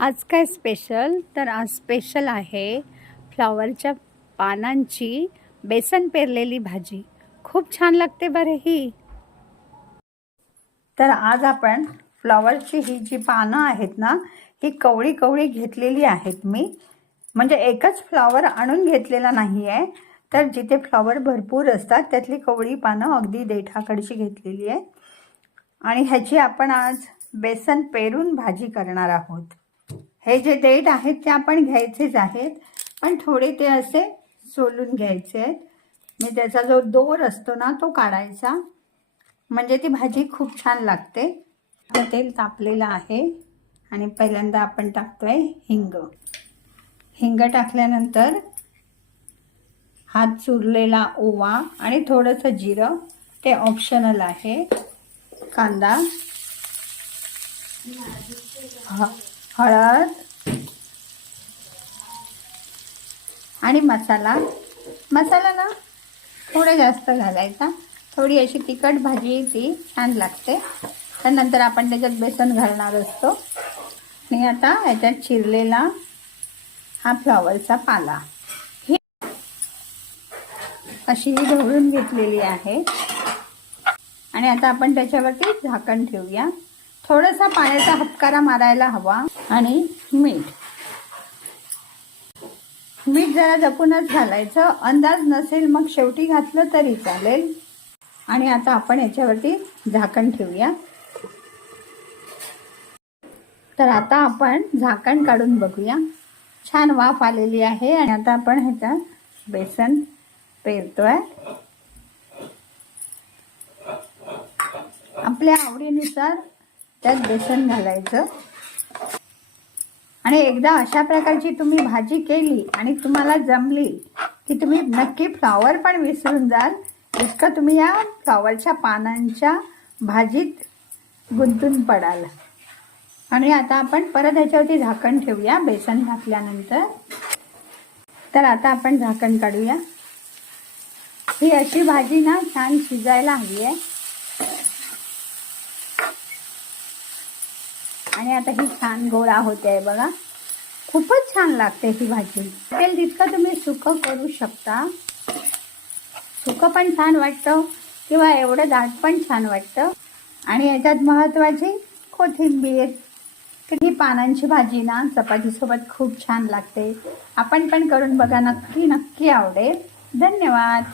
आज काय स्पेशल? तर आज स्पेशल आहे फ्लॉवरच्या पानांची बेसन पेरलेली भाजी. खूप छान लागते बरं ही. तर आज आपण फ्लॉवरची ही जी पानं आहेत ना, ही कवळी कवळी घेतलेली आहेत मी. म्हणजे एकच फ्लॉवर आणून घेतलेला नाही आहे, तर जिथे फ्लॉवर भरपूर असतात त्यातली कवळी पानं अगदी देठाकडची घेतलेली आहे. आणि ह्याची आपण आज बेसन पेरून भाजी करणार आहोत. हे जे देठ आहेत ते आपण घ्यायचेच आहेत, पण थोडे ते असे सोलून घ्यायचे आहेत. मी त्याचा जो दोर असतो ना तो काढायचा, म्हणजे ती भाजी खूप छान लागते. आता तेल तापलेलं आहे आणि पहिल्यांदा आपण टाकतोय हिंग. हिंग टाकल्यानंतर हात चुरलेला ओवा आणि थोडंसं जिरं, ते ऑप्शनल आहे. कांदा, हळद आणि मसाला ना थोडे जास्त घालायचा. थोडी अशी तिखट भाजी ती छान लागते. त्यानंतर आपण त्याच्यात बेसन घालणार असतो. आणि आता याच्यात चिरलेला हा फ्लॉवरचा पाला ही अशी ढवळून घेतलेली आहे. आणि आता आपण त्याच्यावरती झाकण ठेवूया. थोडासा पाण्याचा हपकारा मारायला हवा. आणि मीठ जरा जपूनच घालायचं. अंदाज नसेल मग शेवटी घातलं तरी चालेल. आणि आता आपण याच्यावरती झाकण ठेवूया. तर आता आपण झाकण काढून बघूया. छान वाफ आलेली आहे. आणि आता आपण ह्याच्यात बेसन पेरतोय. आपल्या आवडीनुसार त्यात बेसन घालायचं. आणि एकदा अशा प्रकारची तुम्ही भाजी केली आणि तुम्हाला जमली की तुम्ही नक्की फ्लॉवर पण विसरून जाल, इतकं तुम्ही या फ्लॉवरच्या पानांच्या भाजीत गुंतून पडाल. आणि आता आपण परत ह्याच्यावरती झाकण ठेवूया बेसन घातल्यानंतर. तर आता आपण झाकण काढूया. ही अशी भाजी ना छान शिजायला हवी आहे. आणि आता ही छान गोळा होते आहे बघा. खूपच छान लागते ही भाजी. तेल जितकं तुम्ही सुकं करू शकता. सुकं पण छान वाटतं किंवा एवढं दाट पण छान वाटतं. आणि याच्यात महत्त्वाची कोथिंबीर. ही पानांची भाजी ना चपातीसोबत खूप छान लागते. आपण पण करून बघा, नक्की आवडेल. धन्यवाद.